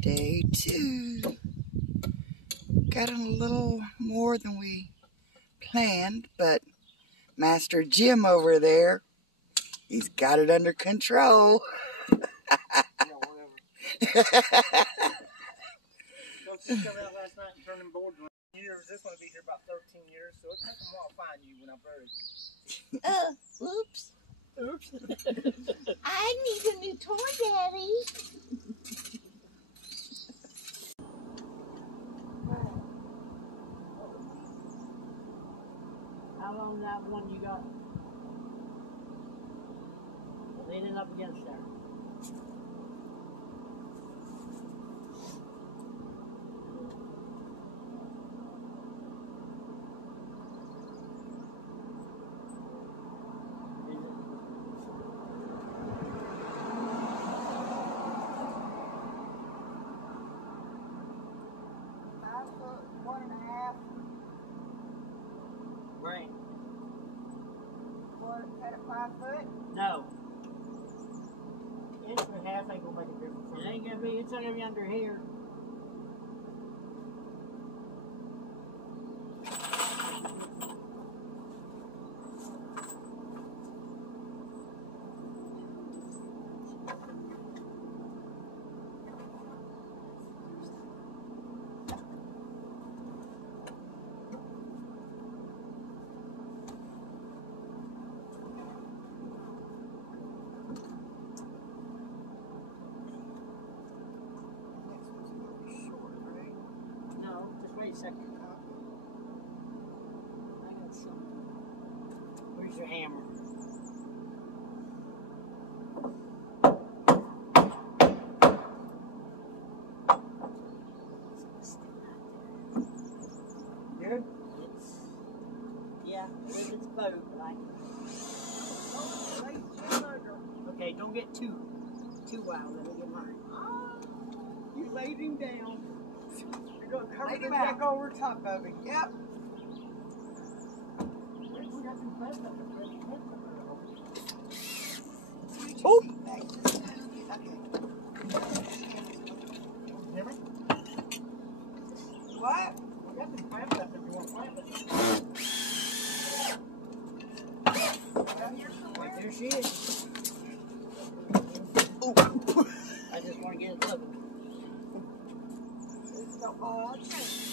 Day 2. Got a little more than we planned, but Master Jim over there, he's got it under control. Don't you come out last night and turn them boards around? Years. This one will be here about 13 years, so it took them a while to find you when I buried you. Oops. Oops. I need a new toy, Daddy. How long is that one you got? Leaning up against there. Right. What, at a 5 foot? No. Inch and a half ain't gonna make a difference. It ain't gonna be, it's not gonna be under here. Wait a second. I got some. Where's your hammer? Good? Yeah, it's bowed, but I can. Okay, don't get too wild. Let me get mine. You laid him down. You're gonna cover Laid the him back. back over top of it. Yep. We got some plants up there. Oh. Hear me? What? We got some plants up if you want to plant it. Down here somewhere? There she is. Oh. I just want to get it looking. It's the all change.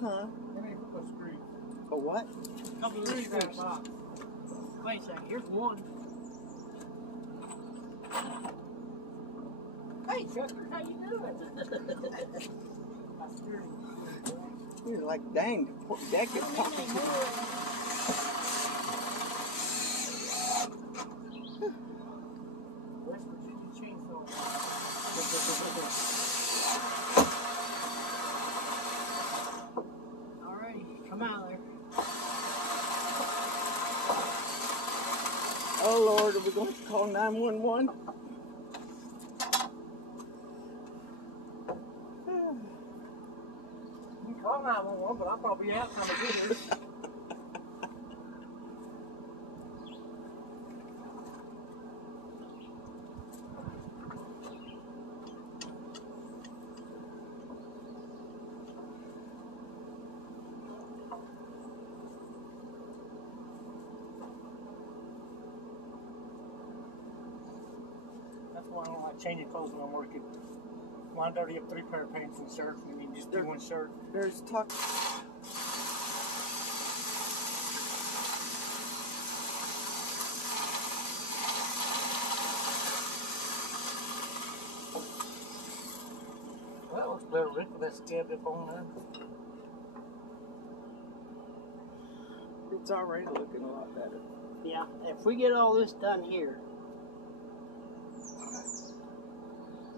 Huh? Let me put a screw. A what? Couple of Screws screws. in the box. Wait a second. Here's one. Hey, Chucker, how you doing? I screwed. You're like, dang, that gets popping. West Virginia chainsaw. Alrighty, come out there. Oh Lord, are we going to call 911? You can call 911, but I'll probably be out time to get here. That's why I don't like changing clothes when I'm working. Mine's already have 3 pair of pants and shirts, and you just do one shirt. There's talk. Well, that looks better, Rick, with that stabbed up on there. It's already looking a lot better. Yeah, if we get all this done here,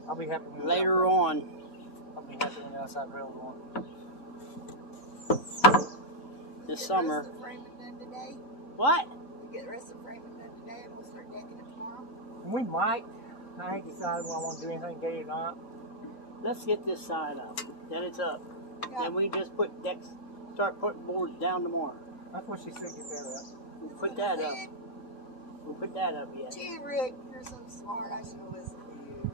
I'll be happy when later on, I'll be happy when the outside rail's on. this summer. Get the rest of framing done today. What? Get the rest of framing done today, and we'll start decking it tomorrow. We might. I ain't decided when I want to do anything today or not. Let's get this side up. Then it's up. Yeah. Then we just put decks, start putting boards down tomorrow. That's what she said get better at. We'll put that up. We'll put that up yet. Gee, Rick, you're so smart. I should have listened to you.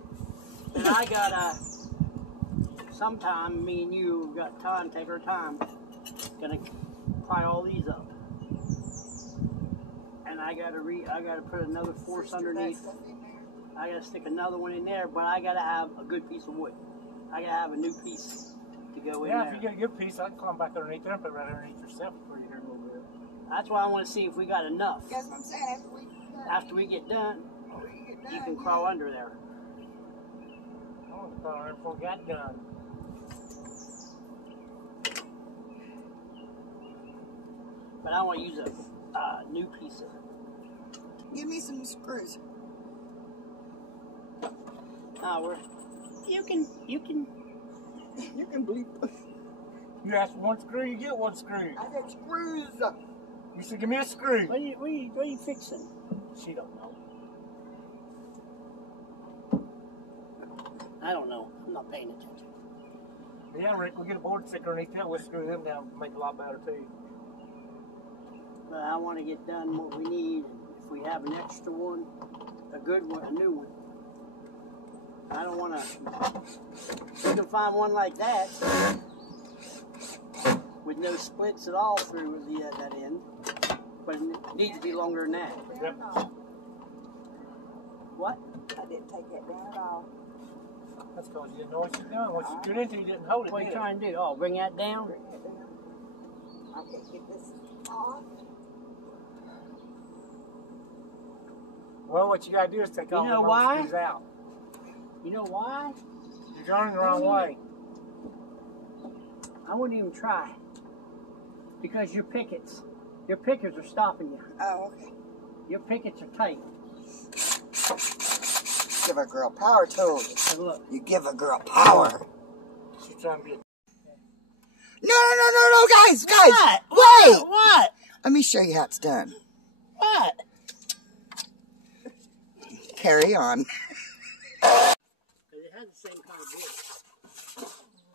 And I gotta, sometime, me and you got time, take our time, gonna pry all these up. And I gotta put another force Stick that underneath. stuff in there. I gotta stick another one in there, but I gotta have a good piece of wood. I gotta have a new piece to go in Yeah, there. if you get a good piece, I can climb back underneath there and put it right underneath yourself before you hear a little bit. That's why I want to see if we got enough. That's what I'm saying. After we get done, get done, you can crawl under there. I want to crawl under before we got done. But I want to use a new piece of it. Give me some screws. You can You can bleep. You ask for one screw, you get one screw. I said screws. You said, give me a screw. What are you fixing? She don't know. I don't know. I'm not paying attention. But yeah, Rick, we'll get a board sticker underneath that. We'll screw them down and make it a lot better, too. But I want to get done what we need. If we have an extra one, a good one, a new one. I don't want to. You can find one like that with no splits at all through that end, but it needs to be longer than that. Yep. What? I didn't take that down at all. That's because you didn't know what you're doing. Once you get into it, you didn't hold it. What are you did it? trying to do? Oh, bring that down? Bring it down. Okay, get this off. Well, what you got to do is take all know the why? screws out. You know why? You're going the wrong way. I wouldn't even try. Because your pickets are stopping you. Oh, okay. Your pickets are tight. Give a girl power tools. So look. You give a girl power. She's trying to be a... No, guys. What? Wait. What? Let me show you how it's done. What? Carry on. It has the same kind of bit.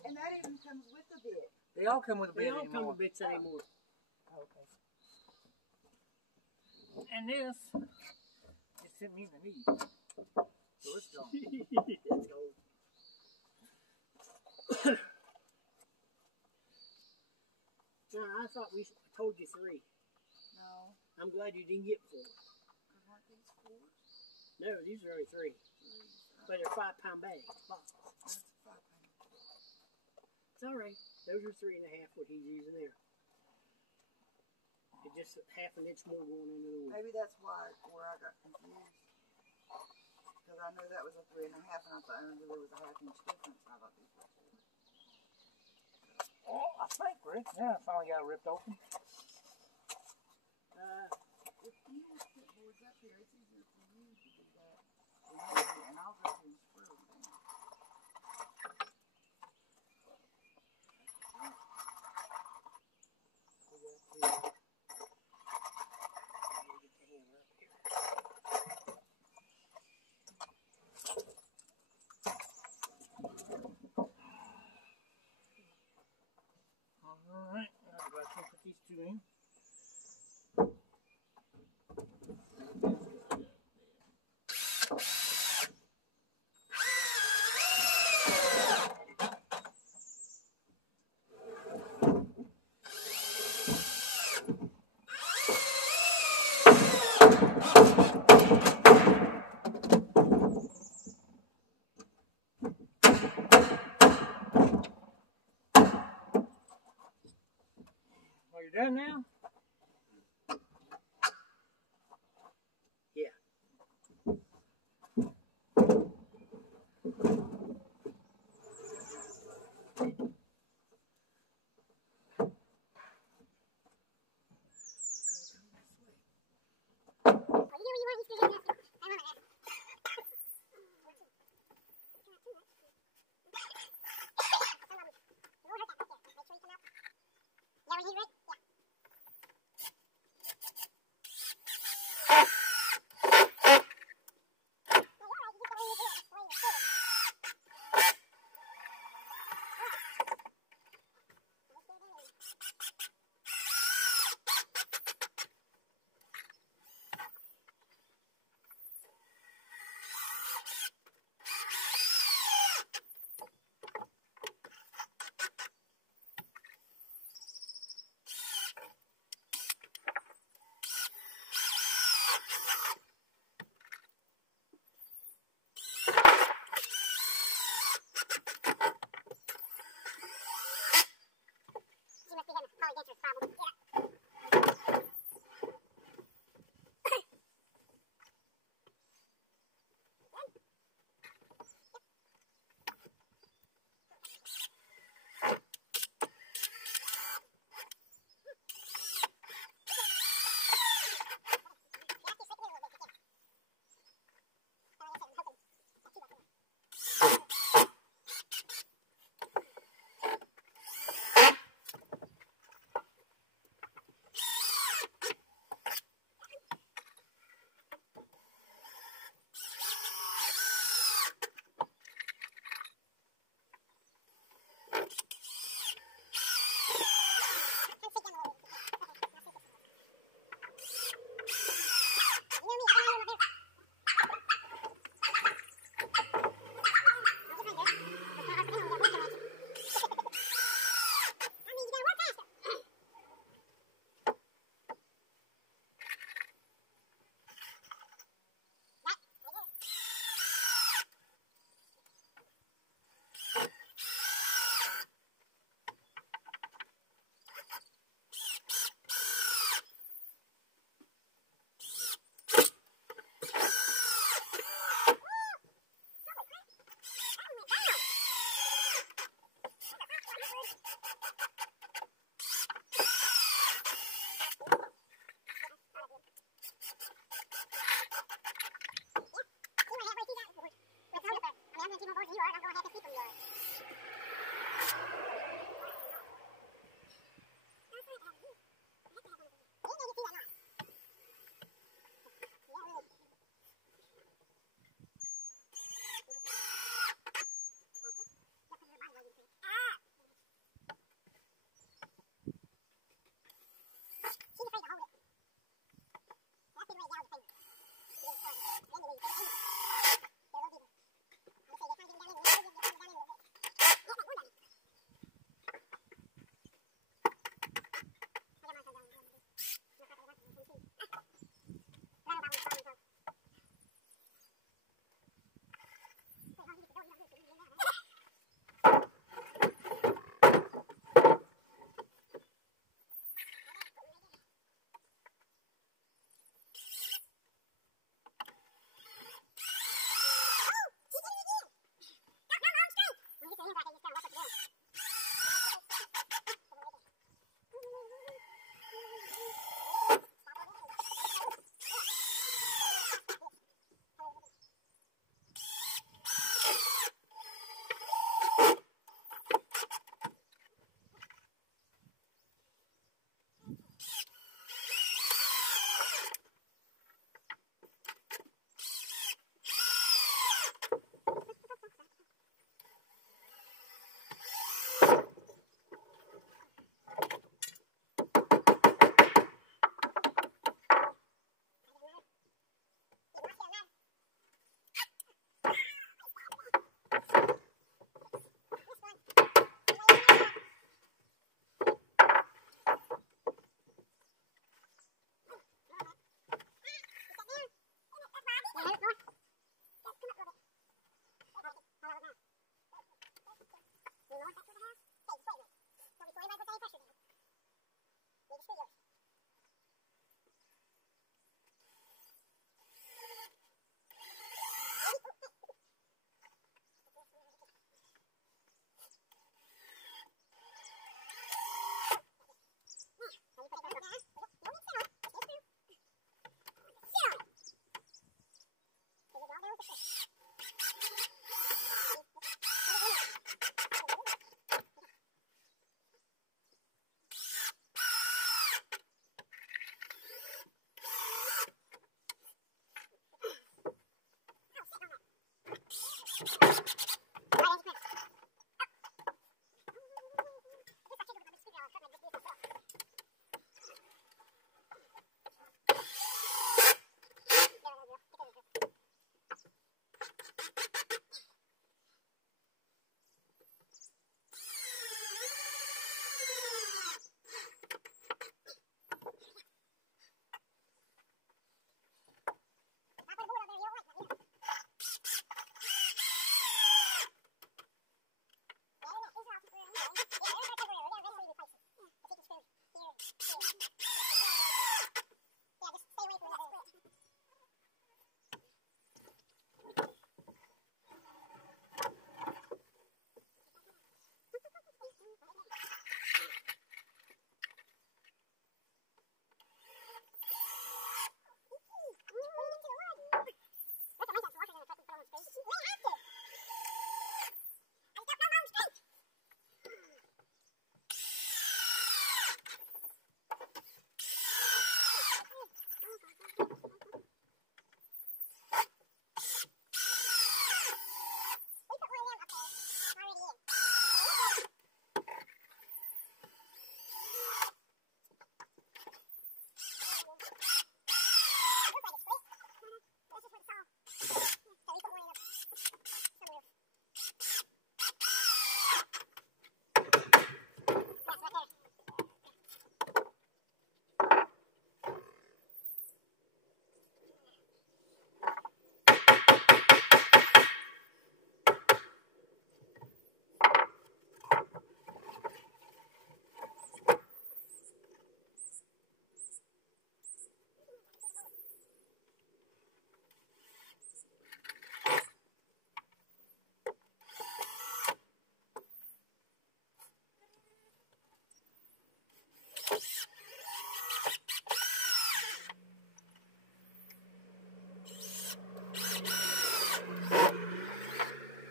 And that even comes with the bit. They all come with a They bit don't come anymore. with bits anymore. Okay. And this just hit me in the knee. So it's gone. Let's go. No, I thought we told you 3. No. I'm glad you didn't get 4. Aren't these 4? No, these are only 3. But they're 5-pound bags. That's 5 pounds. It's all right. Those are 3.5 what he's using there. It's just half an inch more going into the wood. Maybe that's where I got confused. Because I know that was a 3.5, and I thought there was a ½ inch difference. I thought these were 4. Oh, I think, Rick. Yeah, I finally got it ripped open. If you put boards up here, it's easier for you to do that. And I'll go through and screw them down. Alright, I'm going to put these 2 in. Are you done now? Yeah. You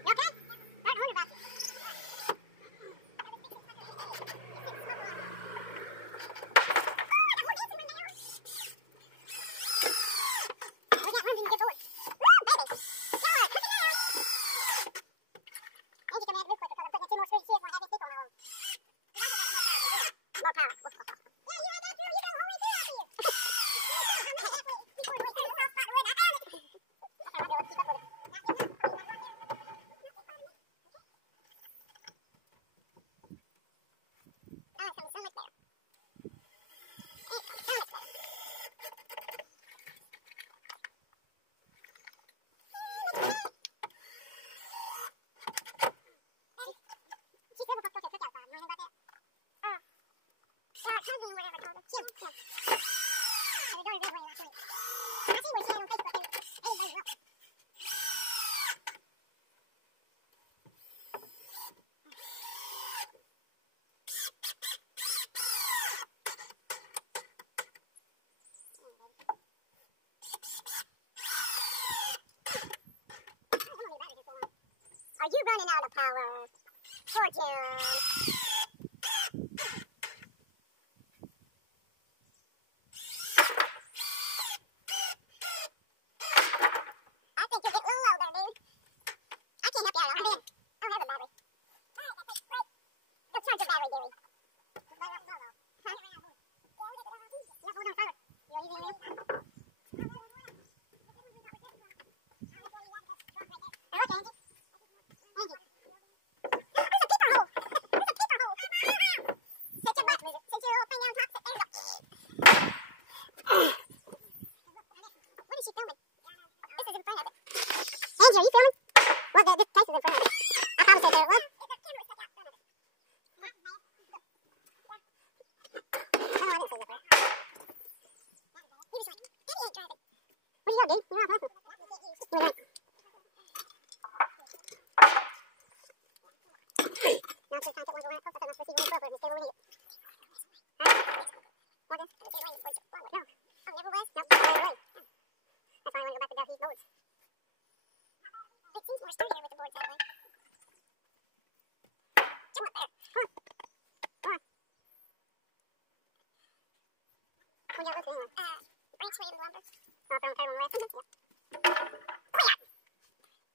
okay? running out of power. Fortune. I think you're getting a little low there, dude. I can't help you out. I don't have a battery. Go charge your battery, Dewey. Huh? Yeah, hold on, follow. You're using it? Okay, Angie. Angie. There's a peeper hole. There's a peeper hole. Set your butt, since your little thing on top, there you go. What is she filming? This is in front of it. Angie, are you filming? Well, this place is in front of it. I probably said there it was. Branch way in the lumber. Oh, from Thermal Rest. Yeah. Oh, yeah.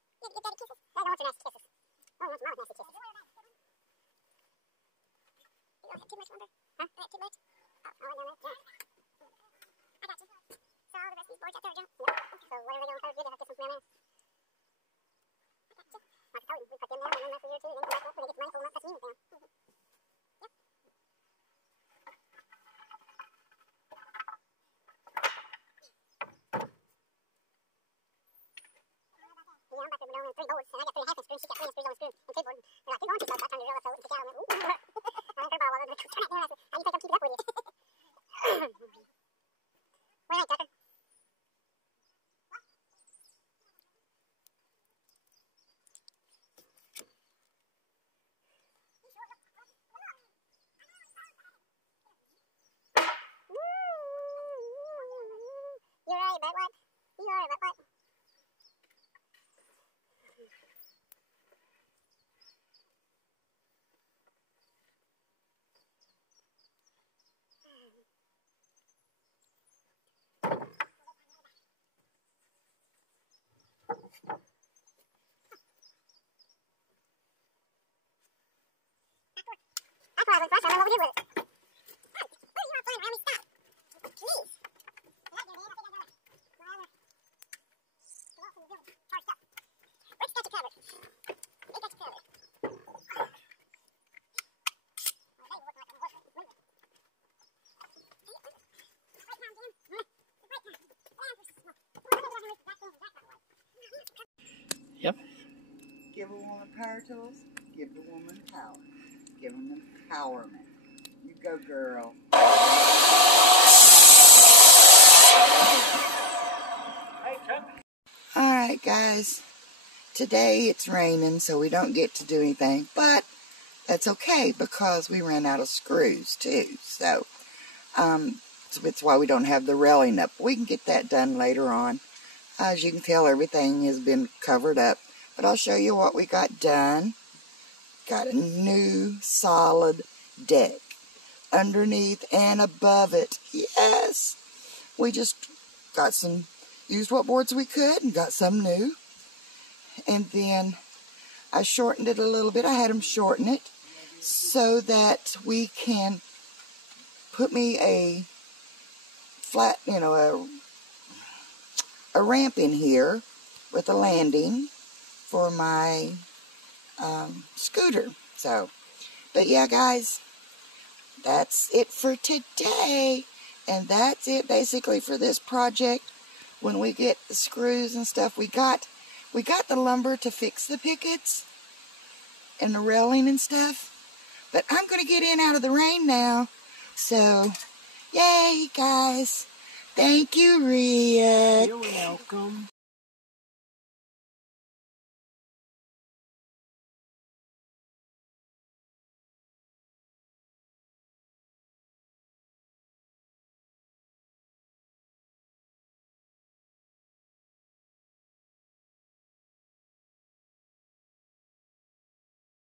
You have to give Daddy kisses. Daddy wants your nasty kisses. Oh, he wants Mama's nasty kisses. You don't have too much lumber? Huh? Do I have too much? Oh, all right, down there? Yeah. I got you. So all the rest of these boards I told you? Yep. So what are they going to cover? Good, I'll get some from them. I got you. Like I told you, we put them down, and then that's a year or two, then come back up, when they get the money, pull them up, that's the unit down. Yep. Yeah, I'm about to put on 3 boards, and I got 3 half-inch screws. She got 3-inch screws on the screw, and 2 boards. They're like 2 going too close, so I turned it around so it could get out. I went, ooh, I went, her ball over, turn it down. I said, how do you think I'm keeping up with you? What do you think, Tucker? You're right, but what? You're right, but what? That's what I was watching. I don't know what we did with it. What are you not flying around me? Stop. Please. Rick's got you covered. Rick got you covered. Yep. Give a woman power tools, give the woman power. Give them empowerment. You go, girl. Hey, Chuck. Alright, guys. Today it's raining, so we don't get to do anything, but that's okay because we ran out of screws, too. So it's why we don't have the railing up. We can get that done later on. As you can tell, everything has been covered up. But I'll show you what we got done. Got a new solid deck underneath and above it. Yes! We just got some, used what boards we could and got some new. And then I shortened it a little bit. I had them shorten it so that we can put me a flat, you know, a ramp in here with a landing for my scooter. So, but yeah, guys, that's it for today. And that's it basically for this project. When we get the screws and stuff, we got the lumber to fix the pickets and the railing and stuff. But I'm going to get in out of the rain now. So, yay, guys. Thank you, Rick. You're welcome.